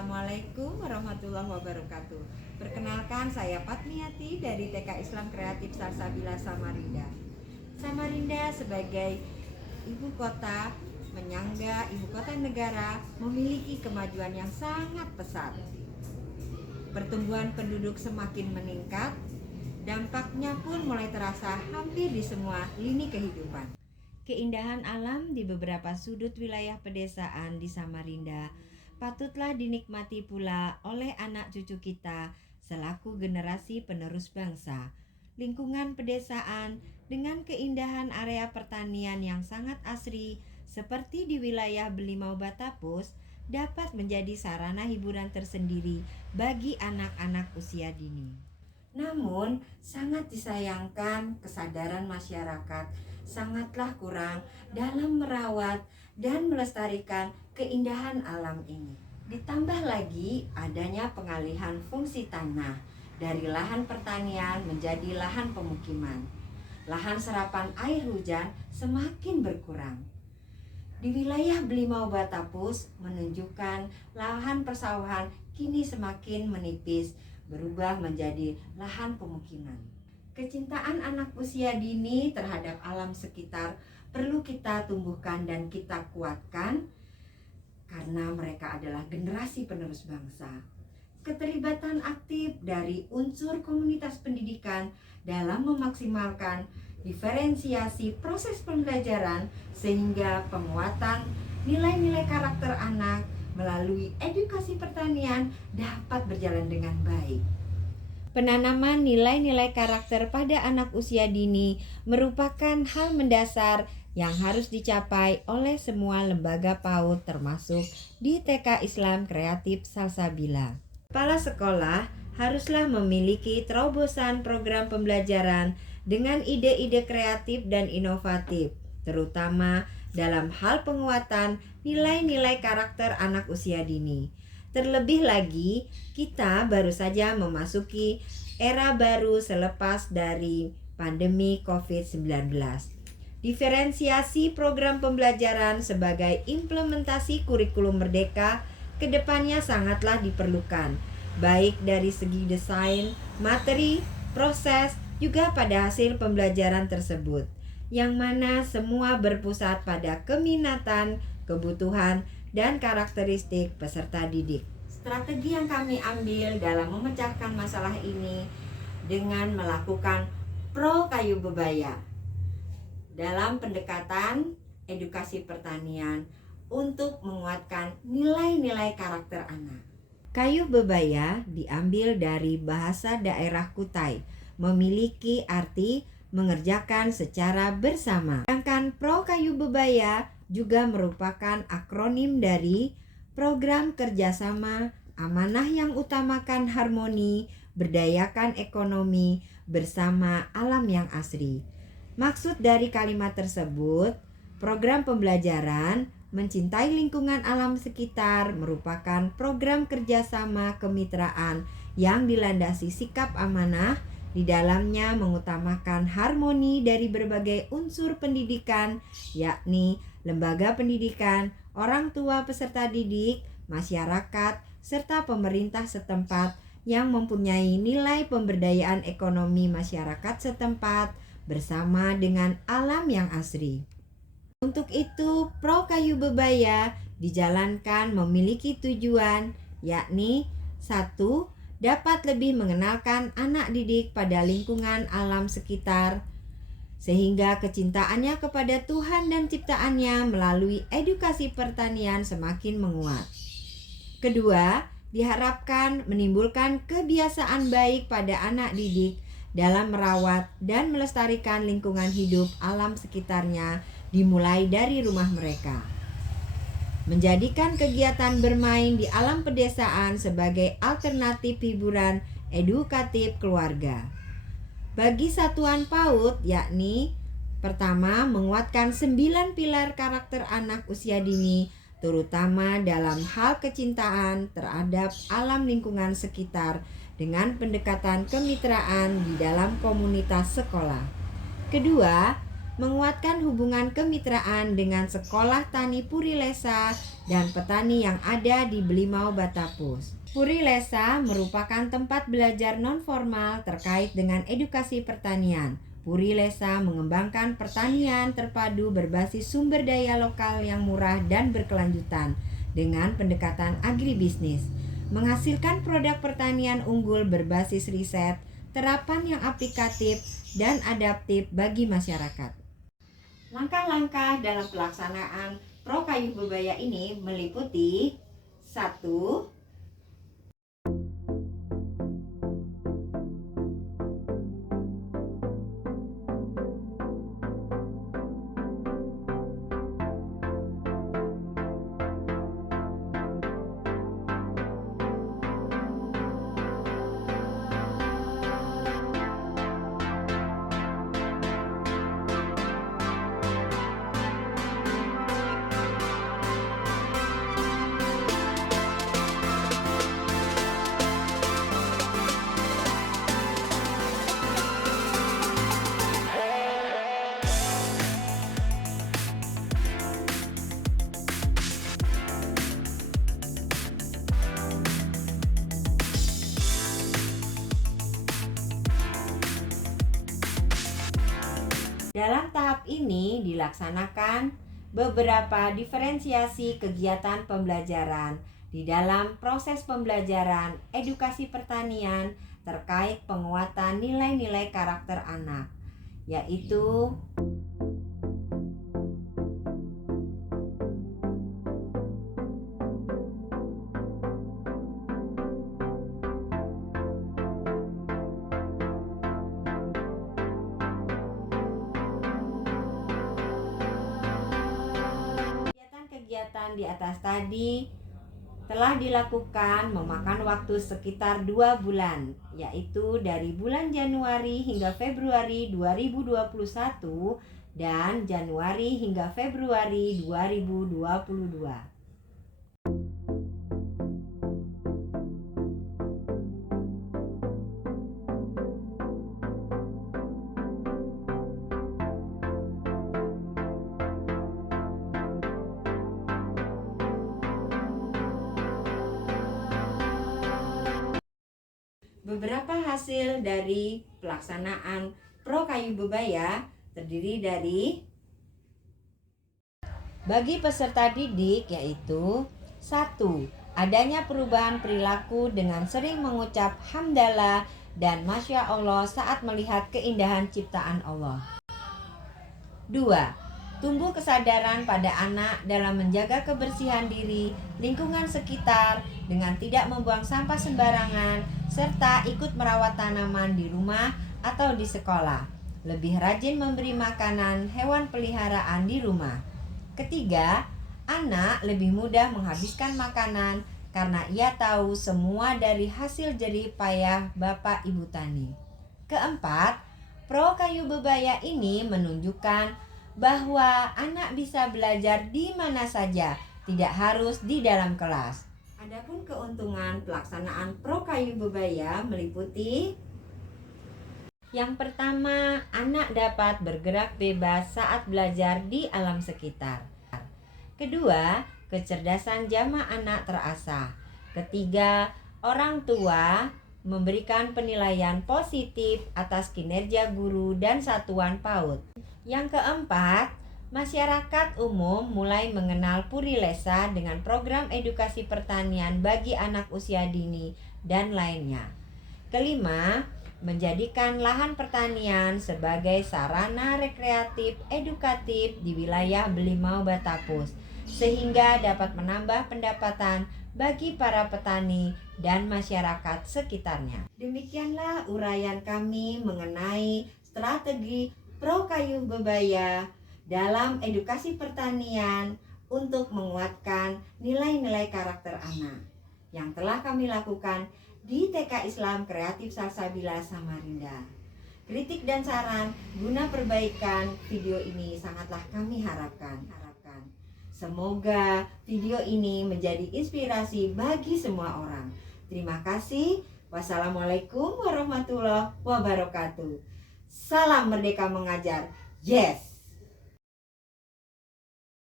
Assalamualaikum warahmatullahi wabarakatuh. Perkenalkan, saya Fatmiati dari TK Islam Kreatif Salsabila Samarinda. Samarinda sebagai ibu kota, menyangga ibu kota negara, memiliki kemajuan yang sangat pesat. Pertumbuhan penduduk semakin meningkat, dampaknya pun mulai terasa hampir di semua lini kehidupan. Keindahan alam di beberapa sudut wilayah pedesaan di Samarinda patutlah dinikmati pula oleh anak cucu kita selaku generasi penerus bangsa. Lingkungan pedesaan dengan keindahan area pertanian yang sangat asri seperti di wilayah Belimau Batapus dapat menjadi sarana hiburan tersendiri bagi anak-anak usia dini. Namun, sangat disayangkan kesadaran masyarakat sangatlah kurang dalam merawat dan melestarikan keindahan alam ini. Ditambah lagi adanya pengalihan fungsi tanah dari lahan pertanian menjadi lahan pemukiman. Lahan serapan air hujan semakin berkurang. Di wilayah Belimau Batapus menunjukkan lahan persawahan kini semakin menipis, berubah menjadi lahan pemukiman. Kecintaan anak usia dini terhadap alam sekitar perlu kita tumbuhkan dan kita kuatkan karena mereka adalah generasi penerus bangsa. Keterlibatan aktif dari unsur komunitas pendidikan dalam memaksimalkan diferensiasi proses pembelajaran sehingga penguatan nilai-nilai karakter anak melalui edukasi pertanian dapat berjalan dengan baik. Penanaman nilai-nilai karakter pada anak usia dini merupakan hal mendasar yang harus dicapai oleh semua lembaga PAUD termasuk di TK Islam Kreatif Salsabila. Kepala sekolah haruslah memiliki terobosan program pembelajaran dengan ide-ide kreatif dan inovatif, terutama dalam hal penguatan nilai-nilai karakter anak usia dini. Terlebih lagi, kita baru saja memasuki era baru selepas dari pandemi COVID-19. Diferensiasi program pembelajaran sebagai implementasi kurikulum merdeka kedepannya sangatlah diperlukan, baik dari segi desain, materi, proses, juga pada hasil pembelajaran tersebut, yang mana semua berpusat pada keminatan, kebutuhan, dan karakteristik peserta didik. Strategi yang kami ambil dalam memecahkan masalah ini dengan melakukan pro kayu bebaya dalam pendekatan edukasi pertanian untuk menguatkan nilai-nilai karakter anak. Kayu bebaya diambil dari bahasa daerah Kutai, memiliki arti mengerjakan secara bersama. Sedangkan pro kayu bebaya juga merupakan akronim dari Program Kerjasama Amanah yang utamakan harmoni, berdayakan ekonomi bersama alam yang asri. Maksud dari kalimat tersebut, program pembelajaran mencintai lingkungan alam sekitar merupakan program kerjasama kemitraan yang dilandasi sikap amanah. Di dalamnya mengutamakan harmoni dari berbagai unsur pendidikan, yakni lembaga pendidikan, orang tua peserta didik, masyarakat, serta pemerintah setempat yang mempunyai nilai pemberdayaan ekonomi masyarakat setempat bersama dengan alam yang asri. Untuk itu, pro kayu bebaya dijalankan memiliki tujuan, yakni 1. Dapat lebih mengenalkan anak didik pada lingkungan alam sekitar, sehingga kecintaannya kepada Tuhan dan ciptaannya melalui edukasi pertanian semakin menguat. Kedua, diharapkan menimbulkan kebiasaan baik pada anak didik dalam merawat dan melestarikan lingkungan hidup alam sekitarnya dimulai dari rumah mereka. Menjadikan kegiatan bermain di alam pedesaan sebagai alternatif hiburan edukatif keluarga. Bagi satuan PAUD, yakni pertama, menguatkan 9 pilar karakter anak usia dini, terutama dalam hal kecintaan terhadap alam lingkungan sekitar dengan pendekatan kemitraan di dalam komunitas sekolah. Kedua, menguatkan hubungan kemitraan dengan Sekolah Tani Puri Lesa dan petani yang ada di Belimau Batapus. Puri Lesa merupakan tempat belajar non-formal terkait dengan edukasi pertanian. Puri Lesa mengembangkan pertanian terpadu berbasis sumber daya lokal yang murah dan berkelanjutan dengan pendekatan agribisnis, menghasilkan produk pertanian unggul berbasis riset, terapan yang aplikatif dan adaptif bagi masyarakat. Langkah-langkah dalam pelaksanaan Pro Kayu Bebaya ini meliputi 1. Dalam tahap ini dilaksanakan beberapa diferensiasi kegiatan pembelajaran di dalam proses pembelajaran edukasi pertanian terkait penguatan nilai-nilai karakter anak, yaitu kegiatan di atas tadi telah dilakukan memakan waktu sekitar 2 bulan, yaitu dari bulan Januari hingga Februari 2021 dan Januari hingga Februari 2022. Beberapa hasil dari pelaksanaan Pro Kayu Bebaya terdiri dari bagi peserta didik yaitu 1. Adanya perubahan perilaku dengan sering mengucap hamdalah dan masya Allah saat melihat keindahan ciptaan Allah. 2. Tumbuh kesadaran pada anak dalam menjaga kebersihan diri, lingkungan sekitar dengan tidak membuang sampah sembarangan, serta ikut merawat tanaman di rumah atau di sekolah. Lebih rajin memberi makanan hewan peliharaan di rumah. 3. Anak lebih mudah menghabiskan makanan karena ia tahu semua dari hasil jerih payah Bapak Ibu Tani. 4. Pro Kayu Bebaya ini menunjukkan bahwa anak bisa belajar di mana saja, tidak harus di dalam kelas. Adapun keuntungan pelaksanaan Pro Kayu Bebaya meliputi: yang pertama, anak dapat bergerak bebas saat belajar di alam sekitar. Kedua, kecerdasan jama anak terasah. Ketiga, orang tua memberikan penilaian positif atas kinerja guru dan satuan PAUD. Yang keempat, masyarakat umum mulai mengenal Puri Lesa dengan program edukasi pertanian bagi anak usia dini dan lainnya. Kelima, menjadikan lahan pertanian sebagai sarana rekreatif edukatif di wilayah Belimau Batapus, sehingga dapat menambah pendapatan bagi para petani dan masyarakat sekitarnya. Demikianlah uraian kami mengenai strategi Pro Kayu Bebaya dalam edukasi pertanian untuk menguatkan nilai-nilai karakter anak yang telah kami lakukan di TK Islam Kreatif Salsabila Samarinda. Kritik dan saran guna perbaikan video ini sangatlah kami harapkan. Semoga video ini menjadi inspirasi bagi semua orang. Terima kasih. Wassalamualaikum warahmatullahi wabarakatuh. Salam Merdeka Mengajar. Yes!